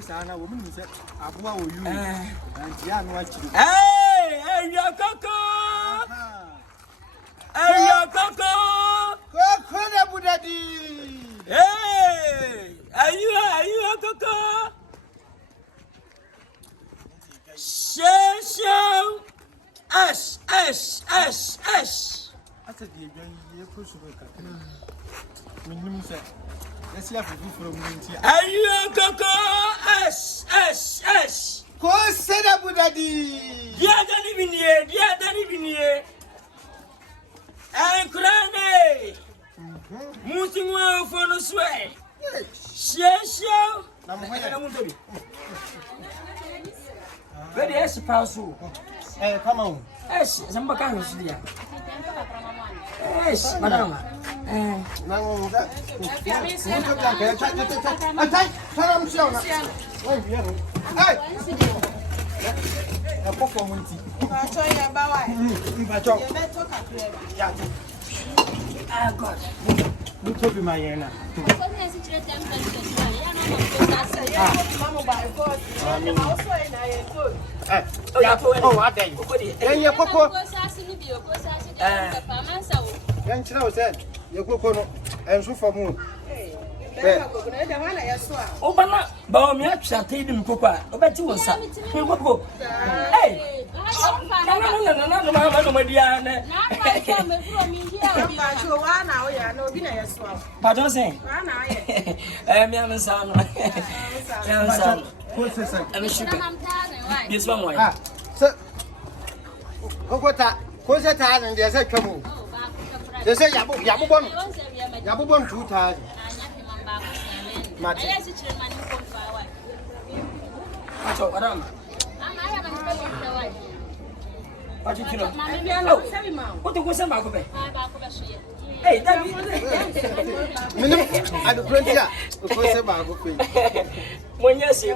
Sana woman said, Abua will you and Jan watching. Hey, your coco! Hey, your coco! Coco, Buddy! Hey, are you a coco? Show! Ash! I said, you're pushing. Minimum said, let's see if we from Minty. Are you a coco? Ash! Go set up with Daddy. Yeah, don't even here. And Crane! Moving well for the sway. Show! I'm going Ready as a parcel. Hey, come on. Yes, some bacanas, dear. Yes, madam. Now, that. Hey! A performance. Ah, God. Look over my hand. Oh, I tell you. Then your cocoa. Then Chino said, your cocoa and so for moon. Oh, but not Baumia shall take him, Copa. Oh, but you will say, hey, no, my dear. But don't say, I'm young son. I'm sure. Yes, one way. So, what that? What's that time? And there's a come. They say Yabubon 2,000. What was a mark? Hey, that I do 20 years. when you see, I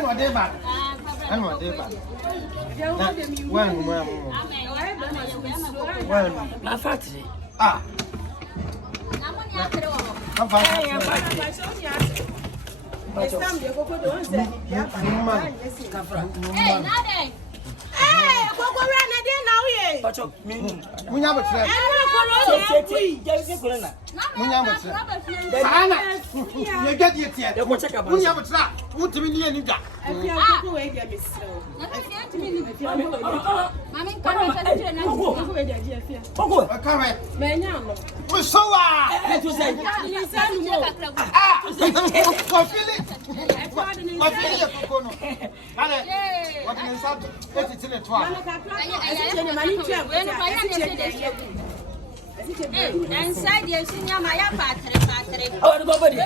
want them back. I want them back. One, my factory. ah, I'm fine. Hey, Coco ran again now. But We never tried. You get it yet. We never tried. What do we need in that? We saw Inside the senior Maya Patre. oh, nobody.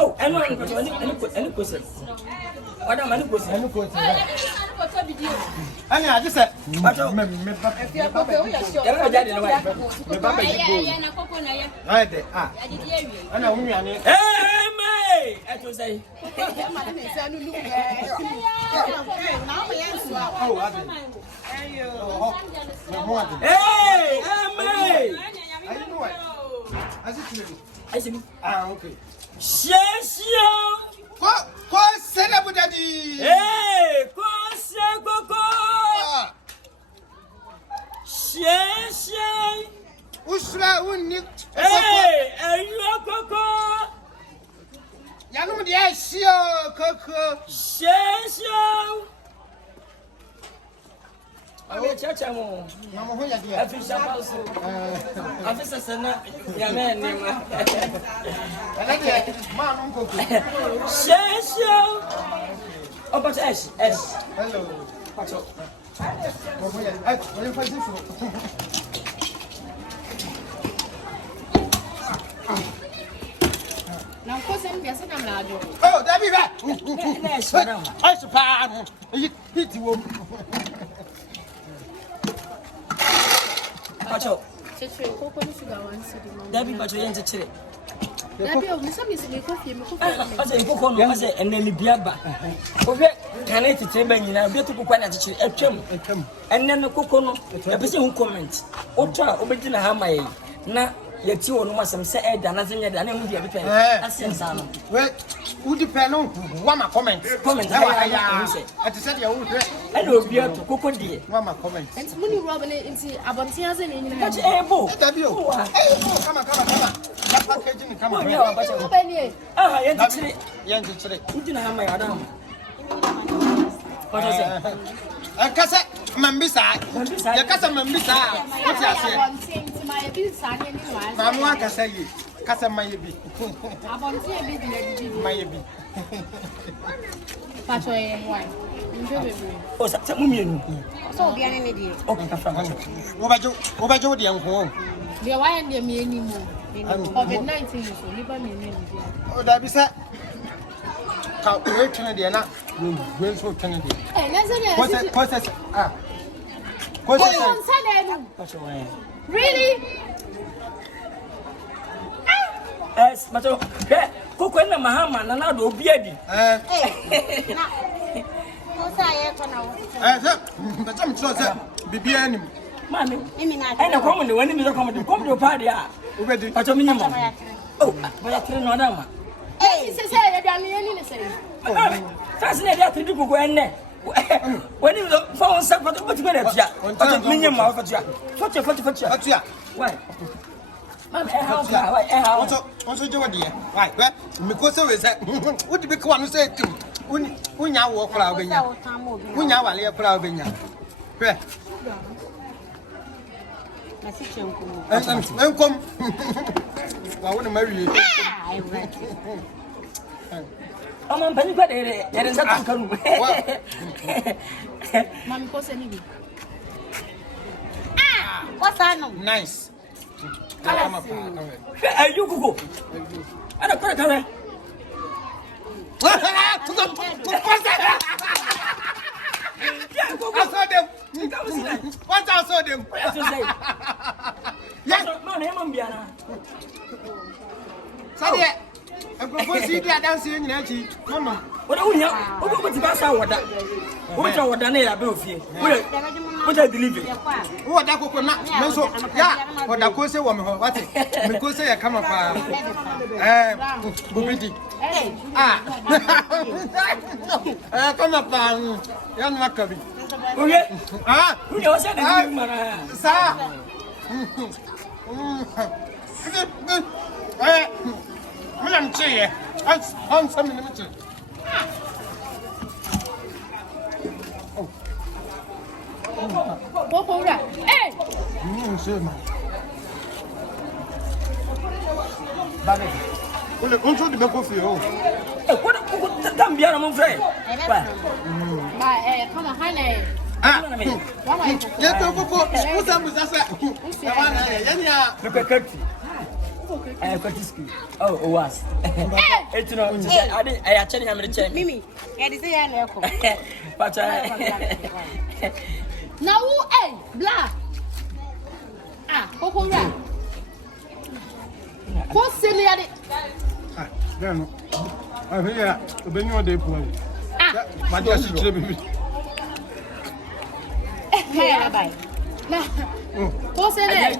Oh, I know any question. What am I any question? I just said, okay. Yes, What said about daddy? hey, Coco. Yes, Usra wouldn't. hey, are you a Coco? Young yes, Coco. Yes, I will catch him. Officer Sana, your man, yes, oh, but S. Hello. Now, for some person, I'm loud. Oh, that be that. Yes, madam. I suppose. Hit you. Pacho, Debbie, but you ain't a chill. I say, Coco, I say, and then the Biaba. Can I tell you now? Be to cook one at a chum, and then the cocoa, a person who comments. Otra, Obedina Hamay. na yɛti wɔ no masɛm sɛ ɛda na sɛ nyɛ da na ɛhu deɛ bɛpɛ asɛm saa no wodi pɛ no wa ma comment ɛwɔ sɛ ate sɛ deɛ wohwɛ ɛna obi ato koko deɛ wa ma comment nti muni rob ne nti abonten ase ne nyina ɛkyɛ ɛbo dabi o kama ya package ni kama wɔnyɛ wa bɛkyɛ ko bɛni aha yɛnkyere yɛnkyere nti na hama yɛ adam kɔtɔ sɛ kasa mambisa ya kasa mambisa wote ase abonten nti ma ye bi sa ne ni wa ma mo akasa yi kasa maye bi abonten bi di na di maye bi pacho ye wa nje bebe o sɛ mu mienu so obi ane ne die o ka fa ma wo bajo de nko de wa ye de mi eni mu COVID-19 so nipa mi ne di o da bi sɛ ka o twene de na wo so twene de na so ne ko se really yes macho koko na mahama na na do obi adi na mo sa ye ko na wo sɛ bɛtam tro sɛ bibia anim mami mimi na ɛna kɔm de wani mi sɛ kɔm de pa de a wobɛdi macho mi nyama oh baya tre no na ma se ye da mi eni ne se sase na dia tedi koko enne wani mi fa on sa fato bati bere tia fato mi nyama fato atua why mami how onso je wodi e why me ko se we se wodi bi kwa no se tim unya wo kora obenya unya wale kora obenya hwe na si chenku enkom wa wona mawie ọmọ mpani kwa de yɛde nsa tanka no mami ko se ni bi what's that? nice ayu kuko ada kora kawe What else saw them? Yes, man, I'm Biana. Sorry, I'm going to see that dancing in Yachi. Mama, what do you know? What do you pass out? What are done here? What I believe. What that could not mention. Yeah, what that could say, woman, what it? Because say I come up. Bubidi. Come up, young Maccabi. Okay. Who knows that? Sir. I'm saying, I'm some minutes. Go right. Hey! Well, control the back of you. What can be a friend? Come on, honey. Oh, was. It's no, I actually have a check. Mimi, I did say I know. But now, hey, blah. Coco Rat. What's silly at it? Then I hear the new day play. My dear, she should be. Hey, bye. Now, what's it?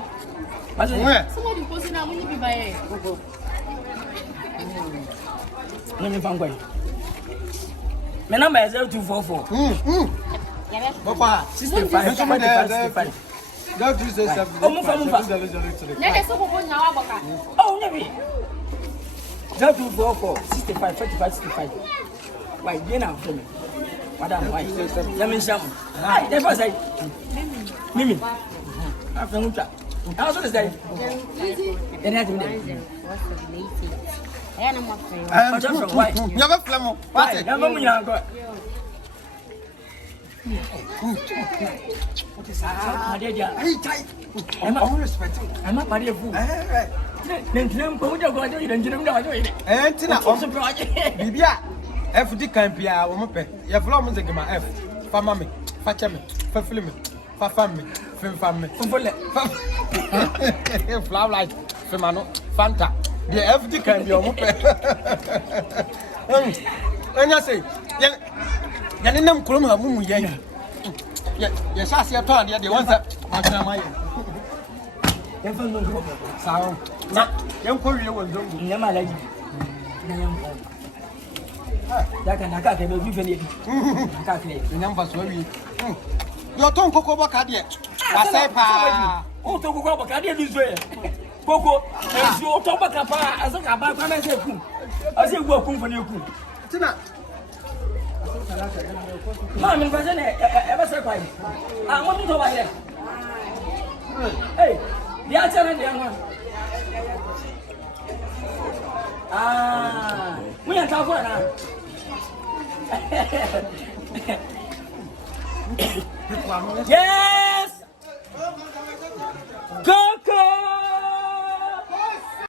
Somebody posted out when you be by let me find way. My number is 0244. Papa, 65. Don't use this. Oh, never. 0244 65 45 65. Why, you know, for me. Madam, why? Let me show. Hi, never say. Mimi. After Muta. I was going to say. Then I had to Never flamo. What? Never young. I'm a party of food. Then put your body and you don't know it. And Tina also project. Bibia, FD Campia, Womope, your flowers again, my F. For mammy, for chammy, for filming, for family, for family, for flower light, Femano, Fanta. The FD Campia, and I say, Yaninam Kulum Hamu Yang. Yes, I see a ton, the ones that I Yɛn fɛn ninnu kɔ. Saa na yɛn kɔ wie wɔ nzongo. Nyɛ maa laji. Na yɛn bɔ. Daka na kaa kɛ bɛ fi fɛn yɛ. Na kaa kɛ. Nyɛ mfa so awie. Yɔ tɔn koko bɔ ka deɛ. Asɛ paa. O to koko bɔ ka deɛ bi so yɛ. Koko nsu o tɔ bɔ ka paa asɛ ka ba kwan ɛsɛ kum. Asɛ egu akum fɔ ne kum. Tina. Maa mi nfa sɛ ne ɛbɛ sɛ kwa yi. A mo tɔ ba yɛ. Hey, dia akyɛ ne deɛ ho. Mo yɛ ntaafo na. Yeah!